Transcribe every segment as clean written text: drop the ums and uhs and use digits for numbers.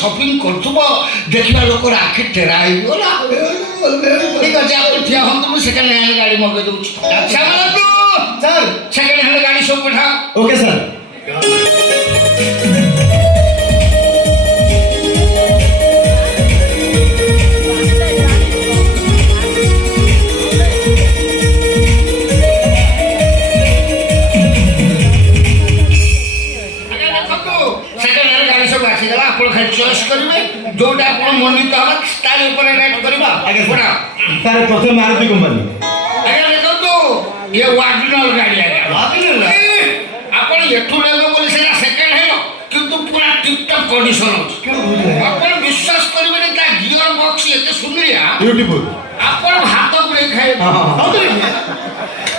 ସପିଂ କରୁଥିବ ଦେଖିବା ଲୋକର ଆଖି ଟେରା ହେଇଗଲା। ଠିକ ଅଛି ଆପଣ ଠିଆ ହୁଅନ୍ତୁ, ମୁଁ ସେକେଣ୍ଡ ହ୍ୟାଣ୍ଡ ଗାଡ଼ି ମଗେଇ ଦେଉଛି। ସାର୍ ସେକେଣ୍ଡ ହ୍ୟାଣ୍ଡ ଗାଡ଼ି ସବୁ ପଠାଅ। Okay sir. ଚଏସ୍ କରିବେ ଯୋଉଟା ଆପଣ ମନୋନୀତ ହବ ତାର ଉପରେ ରେଟ୍ କରିବା। ଆଜ୍ଞା ସାର୍ ପ୍ରଥମେ ମାରୁତି କମ୍ପାନୀ। ଆଜ୍ଞା ଦେଖନ୍ତୁ ଇଏ ୱାଗନର ଗାଡ଼ି ଆଜ୍ଞା। ଆପଣ ଏଠୁ ନେବେ ବୋଲି ସେଟା ସେକେଣ୍ଡ ହ୍ୟାଣ୍ଡ କିନ୍ତୁ ପୁରା ଟିପଟପ୍ କଣ୍ଡିସନ ଅଛି। ଆପଣ ବିଶ୍ୱାସ କରିବେନି ତା ଗିୟର ବକ୍ସ ଏତେ ସୁନ୍ଦରିଆ ବ୍ୟୁଟିଫୁଲ। ଆପଣ ହାତ ପୁରେଇ ଖାଇବେ।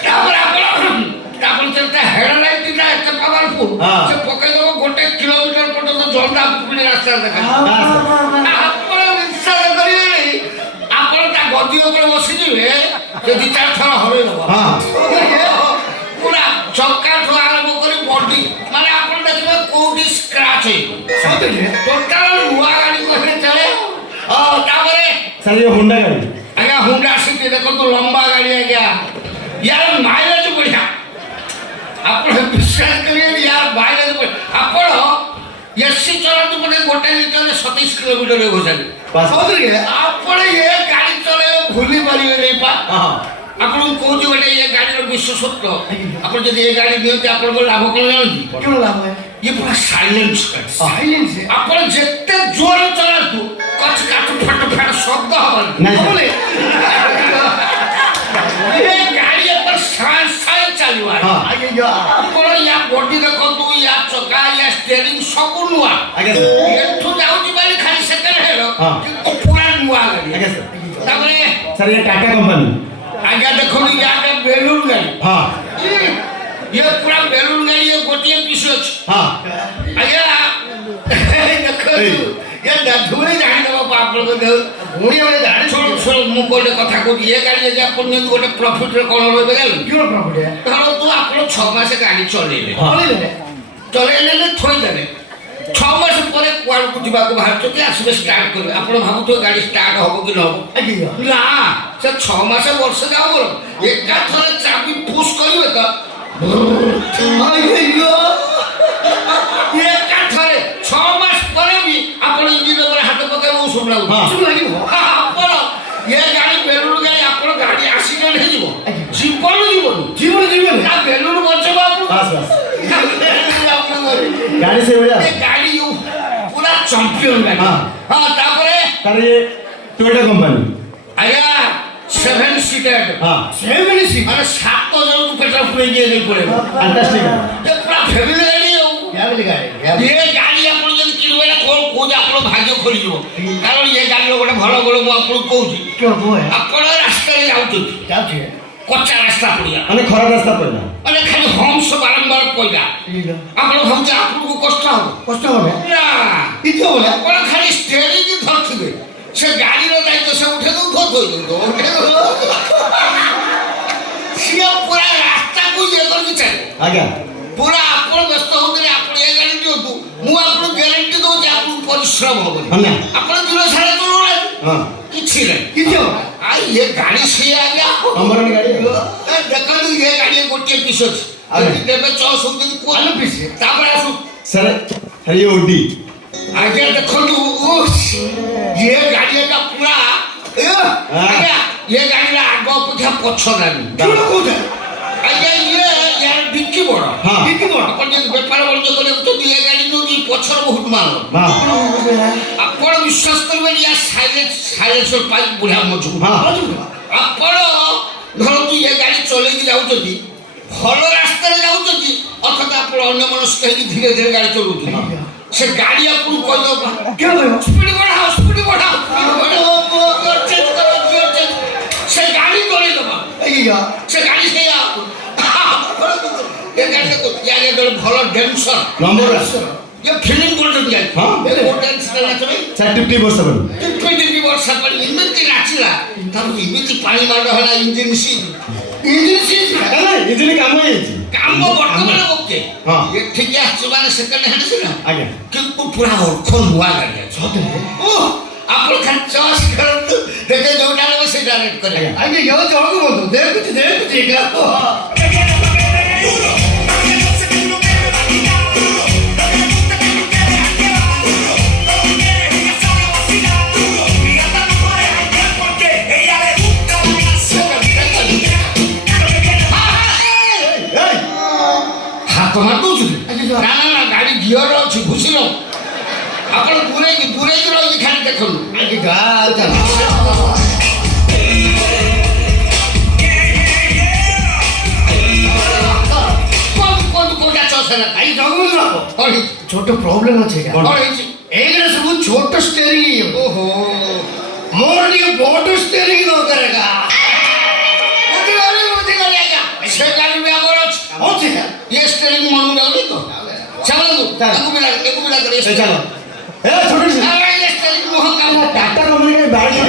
ତାପରେ ଆପଣ ତା ହେଡଲାଇଟ୍ ଟା ଏତେ ପାୱାରଫୁଲ ସେ ପକେଇଦବ 1 କିଲୋମିଟର ପର୍ଯ୍ୟନ୍ତ ଜନ୍ଦା ପୁଣି ରାସ୍ତାରେ ଦେଖାଯିବ। ଆପଣ ବିଶ୍ୱାସ କରିବେନି ଆପଣ ତା ଗଦି ଉପରେ ବସିଯିବେ ଯେ 2-4 ଥର ହରେଇ ଦବ। ପୁରା ଚକାଠୁ ଆରମ୍ଭ କରି ବଡି ମାନେ ଆପଣ ଦେଖିବେ କୋଉଠି ସ୍କ୍ରାଚ ହେଇବ। ଟୋଟାଲ ନୂଆ ଗାଡ଼ି କହିଲେ ଚଳେ। ତାପରେ ସାର୍ ଇଏ ହୁଣ୍ଡା ଗାଡ଼ି। ଆଜ୍ଞା ହୁଣ୍ଡା ସିଟି ଦେଖନ୍ତୁ ଲମ୍ବା ଗାଡ଼ି ଆଜ୍ଞା। ୟାର ମାଇଲେଜ ବଢିଆ। ଆପଣ ବିଶ୍ୱାସ କରିବେନି ୟାର ମାଇଲେଜ ଆପଣ ଏସି ଚଲାନ୍ତୁ ବୋଧେ 1 ଲିଟରରେ 27 କିଲୋମିଟର ଘୋଷାଲି। ଆପଣ ଏ ଗାଡ଼ି ଚଲେଇବେ ଭୁଲି ପାରିବେନି ପା। ଆପଣଙ୍କୁ କହୁଛି ଗୋଟେ ଏ ଗାଡ଼ିର ବିଶେଷତ୍ୱ। ଆପଣ ଯଦି ଏ ଗାଡ଼ି ଦିଅନ୍ତି ଆପଣଙ୍କର ଲାଭ କ'ଣ ଜାଣନ୍ତି? ଇଏ ପୁରା ସାଇଲେନ୍ସ ଗାଡ଼ି। ଆପଣ ଯେତେ ଜୋର ଚଲାନ୍ତୁ କଚ କାଠ ଫାଟ ଫାଟ ଶବ୍ଦ ହବନି। ଏ ଗାଡ଼ି ଉପରେ ସାଏ ସାଏ ଚାଲିବ। ଆପଣ ୟା ବଡି ଦେଖନ୍ତୁ, ୟା ଚକା, ୟା ଷ୍ଟେରିଂ ସବୁ ନୂଆ। ଏଠୁ ଯାଉଛି ବୋଲି ଖାଲି ସେକେଣ୍ଡ ହ୍ୟାଣ୍ଡ କିନ୍ତୁ ପୁରା ନୂଆ ଗାଡ଼ି। ତାପରେ ସାର୍ ଇଏ ଟାଟା କମ୍ପାନୀ। ଆଜ୍ଞା ଦେଖନ୍ତୁ ୟାଟା ବେଲୁନ ଗାଡ଼ି। ଇଏ ପୁରା ବେଲୁନ ଗାଡ଼ି। ଇଏ ଗୋଟିଏ ପିସ୍ ଅଛି। ଆଜ୍ଞା ଦେଖନ୍ତୁ ଧୂଳି ଜାଣିଦେବ ଆପଣଙ୍କ ଦେହ। ମୁଁ ଗୋଟେ କଥା କହୁଛି ଏ ଗାଡ଼ି ଯଦି ଆପଣ ନିଅନ୍ତୁ ଗୋଟେ ପ୍ରଫିଟରେ କ'ଣ ରହିବେ ଧରନ୍ତୁ ଆପଣ 6 ମାସ ଗାଡ଼ି ଚଲେଇଲେ ଥୋଇଦେଲେ 6 ମାସ ପରେ କୁଆଡ଼କୁ ଯିବାକୁ ବାହାରୁଛନ୍ତି ଆସିବେ ଷ୍ଟାର୍ଟ କରିବେ। ଆପଣ ଭାବୁଥିବେ ଗାଡ଼ି ଷ୍ଟାର୍ଟ ହବ କି ନ ହବ? ନା ସେ 6 ମାସ ବର୍ଷେ ଯାଉ ଏକାଥରେ ଚାବି ପୁସ୍ କରିବେ ତ ଏକାଥରେ 6 ମାସ ପରେ ବି ଆପଣ ଇଞ୍ଜିନ ଉପରେ ହାତ ପକେଇବେ ଉଷୁମ ଲାଗିବ। ଆପଣ ଏ ଗାଡ଼ି ବେଲୁନ ଗାଡ଼ି ଆପଣ ଗାଡ଼ି ଆକ୍ସିଡେଣ୍ଟ ହେଇଯିବ ଜୀବନ ନା ବେଲୁନ ବଞ୍ଚେଇବ ଗାଡ଼ି ସେଇଭଳିଆ ଗାଡ଼ି ପୁରା ଚମ୍ପିୟନ ଗାଡ଼ି। ତାପରେ ଟୋୟୋଟା କମ୍ପାନୀ। ଆଜ୍ଞା 7 ସିଟେଡ୍ ମାନେ 7 ଜଣଙ୍କୁ ପେଟ ପୁରେଇ ପଡିବ। ପୁରା ଫ୍ୟାମିଲି ଗାଡ଼ି। ଏ ଗାଡ଼ି ଆପଣ ଯଦି କିଣିବେ ନା କ'ଣ କହୁଛି ଆପଣ ଭାଗ୍ୟ ଖୋଲିଯିବ। କାରଣ ଏ ଗାଡ଼ିର ଗୋଟେ ଭଲ ଗୁଣ ମୁଁ ଆପଣଙ୍କୁ କହୁଛି। ଆପଣ ରାସ୍ତାରେ ଯାଉଛନ୍ତି କଚା ରାସ୍ତା ପଡ଼ିଲା ମାନେ ଖରାପ ରାସ୍ତା ପଡ଼ିଲା ମାନେ ଖାଲି ହମ୍ସ ବାରମ୍ବାର ପଇଲା ଆପଣ ଭାବୁଛନ୍ତି ଆପଣଙ୍କୁ କଷ୍ଟ ହବ ନା ଆପଣ ଖାଲି ଷ୍ଟେରିଂ ଧରିଥିବେ ସେ ଗାଡ଼ିର ଦାୟିତ୍ୱ ସେ ଉଠେଇ ଦଉ ସିଏ ପୁରା ରାସ୍ତାକୁ ଇଏ କରିକି ଚାଲିବ। ଆଜ୍ଞା ପୁରା ଆପଣ ବ୍ୟସ୍ତ ହଉଥିଲେ ଆପଣ ଏ ଗାଡ଼ି ଦିଅନ୍ତୁ ମୁଁ ଆପଣଙ୍କୁ ଗ୍ୟାରେଣ୍ଟି ଦଉଛି ଆପଣଙ୍କୁ ପରିଶ୍ରମ ହବନି। ଆପଣ ଦିନ ସାରା ଚଲଉନାହାନ୍ତି କିଛି ନାହିଁ ଏ ଗାଡ଼ି ସିଏ ଆଜ୍ଞା ଦେଖନ୍ତୁ ଏ ଗାଡ଼ି ଗୋଟିଏ ପିସ୍ ଅଛି ଦେବେ 64 ପିସ୍। ତାପରେ ଆସୁ ସାର୍ ଓଡି ଆଜ୍ଞା ଦେଖନ୍ତୁ ଏ ଗାଡ଼ି ଏଟା ପୁରା ଆଜ୍ଞା ଏ ଗାଡ଼ିର ଆଗ ଅପେକ୍ଷା ପଛ ଗାଡ଼ି ଆଜ୍ଞା ୟାର ଡିକି ବଡ଼ ଆପଣ ଯଦି ବେପାର ବାଣିଜ୍ୟ କରିବାକୁ ଯଦି ଏ ଗାଡ଼ି ନେଉଛି ପଛରେ ବହୁତ ମାଲ ଆପଣ ବିଶ୍ୱାସ କରିବେନି ୟା ସାଇଲେନ୍ସର ପାଇପ୍ ବଢ଼ିଆ ମଜବୁତ। ଆପଣ ଧରନ୍ତୁ ଏ ଗାଡ଼ି ଚଲେଇକି ଯାଉଛନ୍ତି ଭଲ ରାସ୍ତାରେ ଯାଉଛନ୍ତି ଅଥଚ ଆପଣ ଅନ୍ୟମନସ୍କ ହେଇକି ଧୀରେ ଧୀରେ ଗାଡ଼ି ଚଲାଉଛନ୍ତି ସେ ଗାଡ଼ି ଆପଣଙ୍କୁ କହିଦେବ ସ୍ପିଡ ବଢ଼ାଅ ସେ ଗାଡ଼ି ଚଲେଇଦେବା ସେ ଗାଡ଼ି ସେଇଆ ଏ ଗାଡ଼ି ଭଲ ଡେନ୍ସର ନମ୍ବର ये फिल्म बोल रही है हां मेरे होटल से नाच में 50 वर्ष पर 50 वर्ष पर इमिति नाचला तब इमिति पानी मार होला इंजन सी ना इंजन काम है କାମ ବର୍ତ୍ତମାନ ଓକେ ହଁ। ଏଠିକି ଆସିଛୁ ମାନେ ସେକେଣ୍ଡ ହ୍ୟାଣ୍ଡ ସିନା ଆଜ୍ଞା କିନ୍ତୁ ପୁରା ଅର୍ଥ ନୂଆ ଗାଡ଼ି ଅଛି ଓ ଆପଣ ଖାଲି ଚସ୍ ଖେଳନ୍ତୁ ଦେଖେ ଯୋଉଟା ନେବେ ସେଇଟା ରେଟ୍ କରିବେ ଆଜ୍ଞା ଯାଉ ଜଣକୁ ବନ୍ଧୁ ଦେଖୁଛି ହାତ ମାରୁଛନ୍ତି ନା ନା ନା ଗାଡ଼ି ଗିଅର ଅଛି ଘୁଷିର ଆପଣ ଦୂରେଇକି ରହିକି ଖାଲି ଦେଖନ୍ତୁ କୁହନ୍ତୁ କୋଉଟା ଚସ୍ ହେଲା ଆଜ୍ଞା ଜଗବନ୍ଧୁ ବାବୁ କ'ଣ ହେଇଛି ছোট প্রবলেম আছে କ'ଣ ହେଇଛି এইগুলো সব ছোট স্টিয়ারিং ଓହୋ মোর ଟିକେ বড় স্টিয়ারিং দরকার ବୁଝିଗଲି ଆଜ୍ଞା ସେ ଗାଡ଼ି ବି ଆମର ଅଛି ଅଛି ଇଏ ଷ୍ଟେରିଂ ମନକୁ ଯାଉନି ତ ଚାଲନ୍ତୁ ତାକୁ ବି ଲାଗେ ଏ ଚାଲ ଏ ଛୋଟ ଇଏ ଷ୍ଟେରିଂ ମୁହଁ କାମ ଟାଟା କମ୍ପାନୀ କାହିଁ ବାହାରି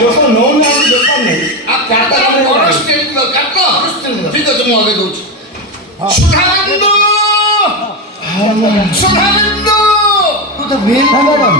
ଲୋକ ନଉନାହାନ୍ତି ଦୋକାନ ନାହିଁ আপনার বড় স্টেরিং দরকার তো ঠিক আছে ମୁଁ ଆଗେ ଦଉଛି ସୁଧାବିନ୍ଦୁ ସୁଧାବିନ୍ଦୁ ମ୍ୟାଡ଼ାମ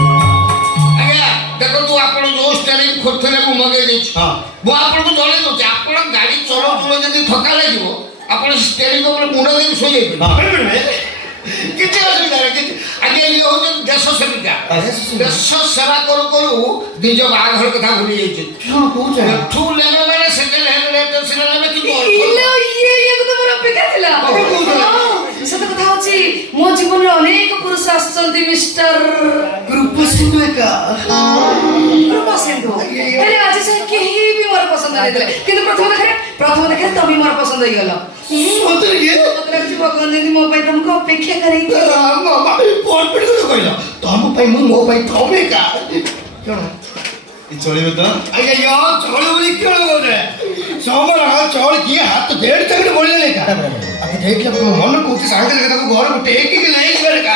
ଆଜ୍ଞା ଦେଖନ୍ତୁ ଆପଣ ଯୋଉ ଷ୍ଟେରିଂ ଖୋଜୁଥିଲେ ମୁଁ ମଗେଇ ଦେଇଛି ହଁ ମୁଁ ଆପଣଙ୍କୁ ଜଣେଇ ଦଉଛି ଆପଣ ଗାଡ଼ି ଚଲାଉଥିଲେ ଯଦି ଥକା ଲାଗିବ ଆପଣ ଷ୍ଟେରିଂ ଉପରେ ମୁଣ୍ଡ ଦେଇକି ଶୋଇଯାଇପାରିବେ କିଛି ଅସୁବିଧା ନାହିଁ କିଛି ଆଜ୍ଞା ଇଏ ହଉଛନ୍ତି ଦେଶ ସେବିକା ଦେଶ ସେବା କରୁ କରୁ ନିଜ ବାହାଘର କଥା ଭୁଲି ଯାଇଛି ଏଠୁ ନେବେ ମାନେ ସେକେଣ୍ଡ ହ୍ୟାଣ୍ଡ ରେଟ୍ ସିନା ନେବେ କିନ୍ତୁ ସତ କଥା ହଉଛି ମୋ ଜୀବନରେ ଅନେକ ପୁରୁଷ ଆସିଛନ୍ତି ମିଷ୍ଟର ରୂପସିଂହ ଏକା ପସନ୍ଦ ହେଲେ ଆଜି ଯାଏ କେହି ବି ମୋର ପସନ୍ଦ ହେଇଥିଲେ କିନ୍ତୁ ପ୍ରଥମ ଦେଖାରେ ତମେ ମୋର ପସନ୍ଦ ହେଇଗଲ ସତରେ କି ମତେ ଲାଗୁଛି ଭଗବାନ ଯଦି ମୋ ପାଇଁ ତମକୁ ଅପେକ୍ଷା କରେଇଥିବ କହିଲ ତମ ପାଇଁ ମୁଁ ମୋ ପାଇଁ ତମେ ଏକା କଣ ଚଳିବ ତ ଆଜ୍ଞା ୟା ଚଳ ବୋଲି କିଣ କହୁଛେ ସମର ଚଳ କିଏ ହାତ ଦେଢ଼ ଚାକିରି ବଳିଲେ ଏକା ଆପଣ ଦେଖିଲେ ମୋ ମନ କହୁଛି ସାଙ୍ଗେ ସାଙ୍ଗେ ତାକୁ ଘରକୁ ଟେକିକି ନେଇଯିବାରେ କା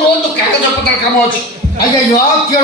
ରୁହନ୍ତୁ କାଗଜ ପତ୍ର କାମ ଅଛି ଆଜ୍ଞା ୟା କିଣ